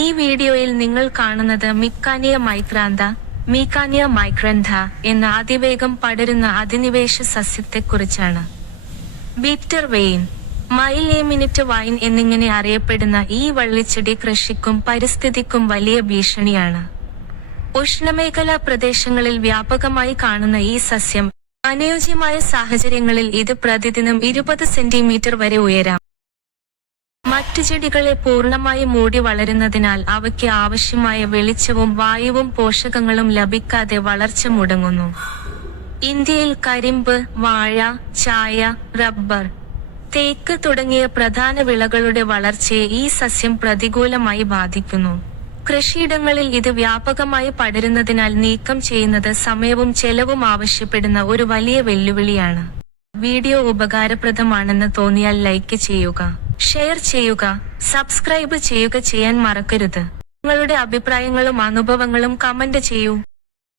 ഈ വീഡിയോയിൽ നിങ്ങൾ കാണുന്നത് മിക്കാനിയ മൈക്രാന്ത മീക്കാനിയ മൈക്രന്ഥ എന്ന അതിവേഗം പടരുന്ന അധിനിവേശ സസ്യത്തെക്കുറിച്ചാണ്. Bitter vine mile a minute vine എന്നിങ്ങനെ അറിയപ്പെടുന്ന ഈ വള്ളിച്ചെടി കൃഷിക്കും പരിസ്ഥിതിക്കും വലിയ ഭീഷണിയാണ്. ഉഷ്ണമേഖലാ പ്രദേശങ്ങളിൽ വ്യാപകമായി കാണുന്ന ഈ സസ്യം അനുയോജ്യമായ സാഹചര്യങ്ങളിൽ ഇത് പ്രതിദിനം ഇരുപത് സെന്റിമീറ്റർ വരെ ഉയരാം. മറ്റു ചെടികളെ പൂർണമായി മൂടി വളരുന്നതിനാൽ അവയ്ക്ക് ആവശ്യമായ വെളിച്ചവും വായുവും പോഷകങ്ങളും ലഭിക്കാതെ വളർച്ച മുടങ്ങുന്നു. ഇന്ത്യയിൽ കരിമ്പ് വാഴ ചായ റബ്ബർ തേക്ക് തുടങ്ങിയ പ്രധാന വിളകളുടെ വളർച്ചയെ ഈ സസ്യം പ്രതികൂലമായി ബാധിക്കുന്നു. കൃഷിയിടങ്ങളിൽ ഇത് വ്യാപകമായി പടരുന്നതിനാൽ നീക്കം ചെയ്യുന്നത് സമയവും ചെലവും ആവശ്യപ്പെടുന്ന ഒരു വലിയ വെല്ലുവിളിയാണ്. വീഡിയോ ഉപകാരപ്രദമാണെന്ന് തോന്നിയാൽ ലൈക്ക് ചെയ്യുക. ഷെയർ ചെയ്യുക സബ്സ്ക്രൈബ് ചെയ്യുക ചെയ്യാൻ മറക്കരുത്. നിങ്ങളുടെ അഭിപ്രായങ്ങളും അനുഭവങ്ങളും കമന്റ് ചെയ്യൂ.